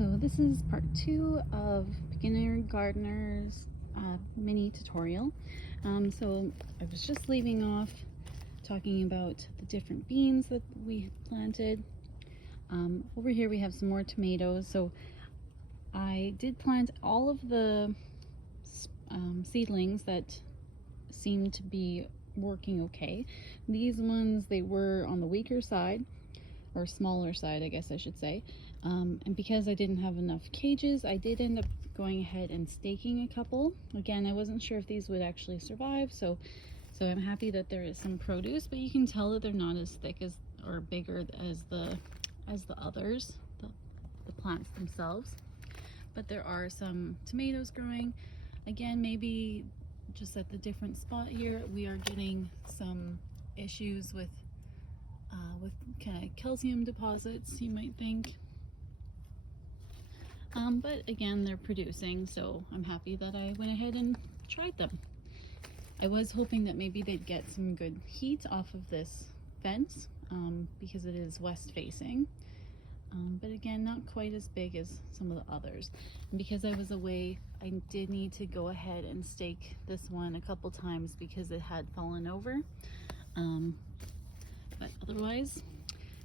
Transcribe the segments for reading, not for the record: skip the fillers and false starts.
So this is part 2 of beginner gardeners mini tutorial. So I was just leaving off talking about the different beans that we planted. Over here we have some more tomatoes. So I did plant all of the seedlings that seemed to be working okay. These ones, they were on the weaker side, or smaller side I guess I should say. And because I didn't have enough cages, I did end up going ahead and staking a couple. Again, I wasn't sure if these would actually survive, so I'm happy that there is some produce, but you can tell that they're not as thick as or bigger as the others, the plants themselves. But there are some tomatoes growing. Again, maybe just at the different spot here, we are getting some issues with kind of calcium deposits, you might think. But again, they're producing, so I'm happy that I went ahead and tried them. I was hoping that maybe they'd get some good heat off of this fence because it is west facing. But again, not quite as big as some of the others. And because I was away, I did need to go ahead and stake this one a couple times because it had fallen over. But otherwise,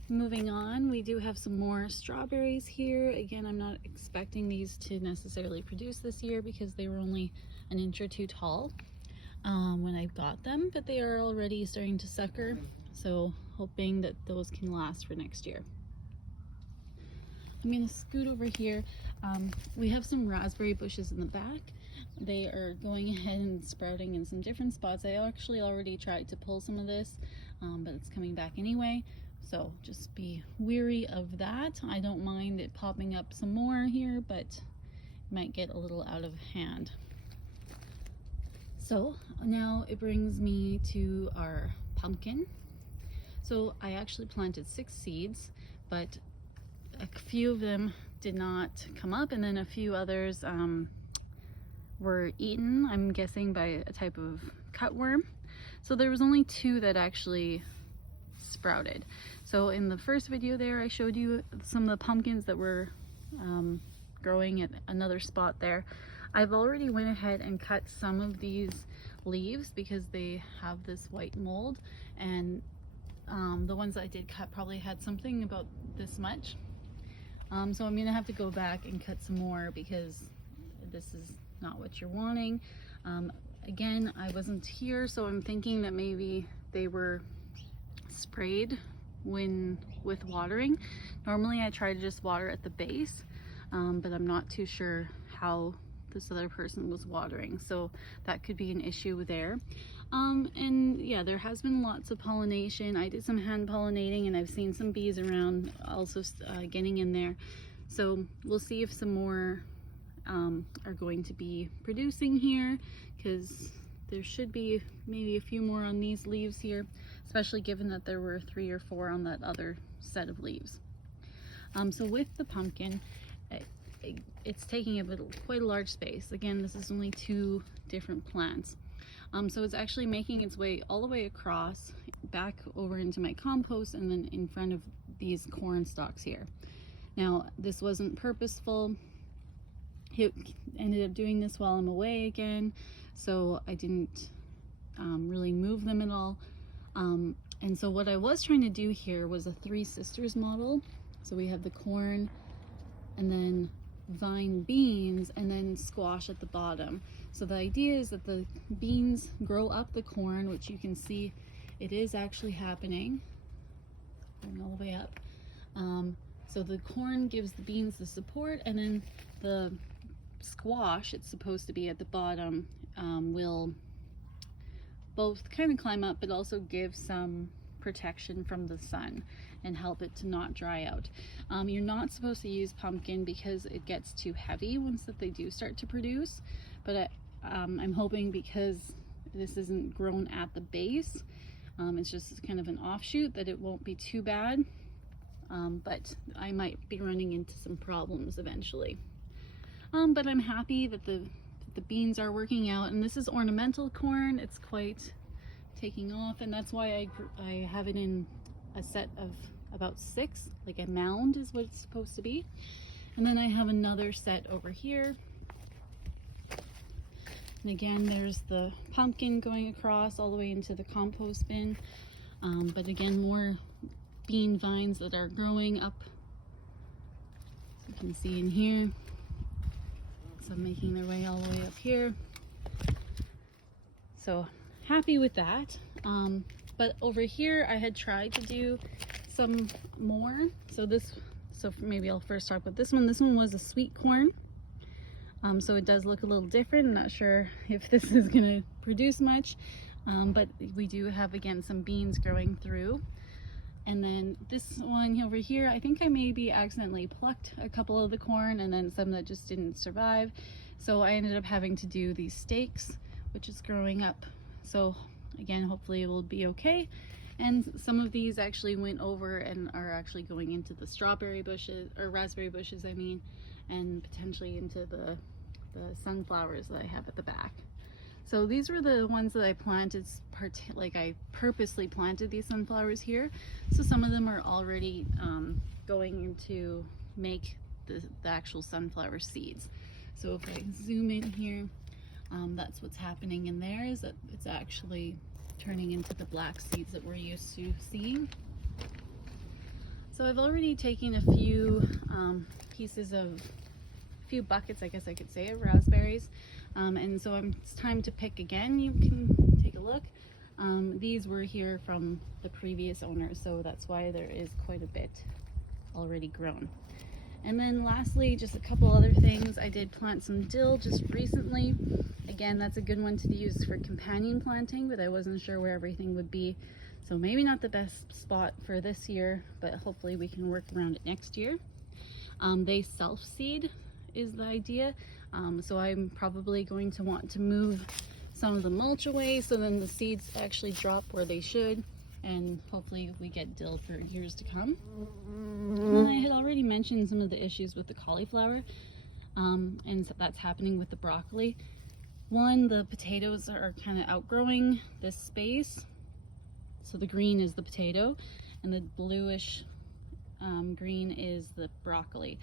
moving on, we do have some more strawberries here. Again, I'm not expecting these to necessarily produce this year because they were only an inch or two tall when I got them, but they are already starting to sucker, so hoping that those can last for next year. I'm going to scoot over here. We have some raspberry bushes in the back. They are going ahead and sprouting in some different spots. I actually already tried to pull some of this, but it's coming back anyway. So just be wary of that. I don't mind it popping up some more here, but it might get a little out of hand. So now it brings me to our pumpkin. So I actually planted 6 seeds, but a few of them did not come up, and then a few others were eaten, I'm guessing by a type of cutworm. So there was only 2 that actually sprouted. So in the first video there, I showed you some of the pumpkins that were growing at another spot there. I've already went ahead and cut some of these leaves because they have this white mold, and the ones I did cut probably had something about this much. So I'm gonna have to go back and cut some more because this is not what you're wanting. Again, I wasn't here, so I'm thinking that maybe they were sprayed with watering. Normally I try to just water at the base, but I'm not too sure how this other person was watering, so that could be an issue there. And yeah, there has been lots of pollination. I did some hand pollinating, and I've seen some bees around also getting in there, so we'll see if some more are going to be producing here, because there should be maybe a few more on these leaves here, especially given that there were 3 or 4 on that other set of leaves. So with the pumpkin, it's taking up quite a large space. Again, this is only 2 different plants. So it's actually making its way all the way across, back over into my compost, and then in front of these corn stalks here. Now, this wasn't purposeful. It ended up doing this while I'm away again, so I didn't really move them at all. And so what I was trying to do here was a 3 sisters model. So we have the corn, and then vine beans, and then squash at the bottom. So the idea is that the beans grow up the corn, which you can see it is actually happening, going all the way up. So the corn gives the beans the support, and then the squash, it's supposed to be at the bottom, will both kind of climb up but also give some protection from the sun and help it to not dry out. You're not supposed to use pumpkin because it gets too heavy once that they do start to produce, but I'm hoping because this isn't grown at the base, it's just kind of an offshoot, that it won't be too bad, but I might be running into some problems eventually. But I'm happy that the beans are working out, and this is ornamental corn. It's quite taking off, and that's why I have it in a set of about 6, like a mound is what it's supposed to be. And then I have another set over here. And again, there's the pumpkin going across all the way into the compost bin. But again, more bean vines that are growing up. So you can see in here. Some making their way all the way up here. So happy with that. But over here, I had tried to do some more. So maybe I'll first talk about this one. This one was a sweet corn. So it does look a little different. I'm not sure if this is gonna produce much, but we do have, again, some beans growing through. And then this one over here, I think I maybe accidentally plucked a couple of the corn and then some that just didn't survive. So I ended up having to do these stakes, which is growing up. So again, hopefully it will be okay. And some of these actually went over and are actually going into the strawberry bushes, or raspberry bushes, I mean, and potentially into the sunflowers that I have at the back. So these were the ones that I planted, like I purposely planted these sunflowers here. So some of them are already going into make the actual sunflower seeds. So if I zoom in here, that's what's happening in there, is that it's actually turning into the black seeds that we're used to seeing. So I've already taken a few few buckets, I guess I could say, of raspberries. And so it's time to pick again. You can take a look. These were here from the previous owner, so that's why there is quite a bit already grown. And then lastly, just a couple other things. I did plant some dill just recently. Again, that's a good one to use for companion planting, but I wasn't sure where everything would be. So maybe not the best spot for this year, but hopefully we can work around it next year. They self-seed is the idea. So I'm probably going to want to move some of the mulch away so then the seeds actually drop where they should, and hopefully we get dill for years to come. And I had already mentioned some of the issues with the cauliflower, and so that's happening with the broccoli. One, the potatoes are kind of outgrowing this space. So the green is the potato and the bluish green is the broccoli.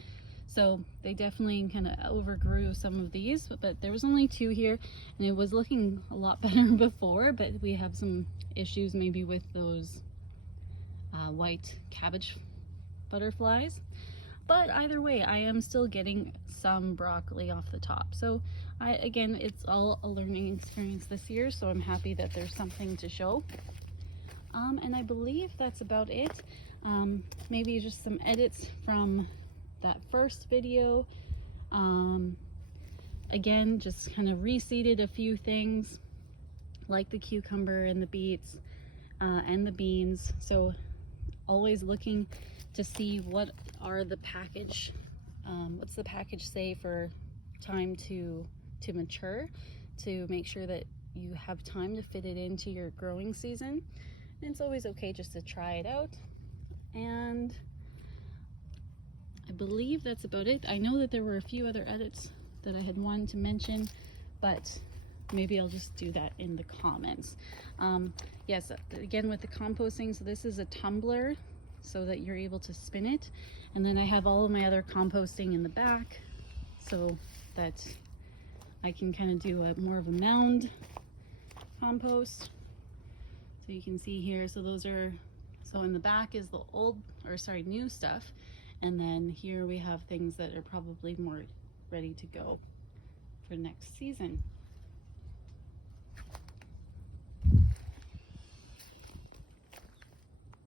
So they definitely kind of overgrew some of these, but there was only 2 here and it was looking a lot better before, but we have some issues maybe with those white cabbage butterflies. But either way, I am still getting some broccoli off the top. So again, it's all a learning experience this year, so I'm happy that there's something to show. And I believe that's about it. Maybe just some edits from that first video. Again, just kind of reseeded a few things like the cucumber and the beets and the beans. So always looking to see what are the package, what's the package say for time to mature, to make sure that you have time to fit it into your growing season. And it's always okay just to try it out. And I believe that's about it. I know that there were a few other edits that I had wanted to mention, but maybe I'll just do that in the comments. Yes, again with the composting, so this is a tumbler so that you're able to spin it. And then I have all of my other composting in the back so that I can kind of do more of a mound compost. So you can see here, so those are, so in the back is the new stuff. And then here we have things that are probably more ready to go for next season.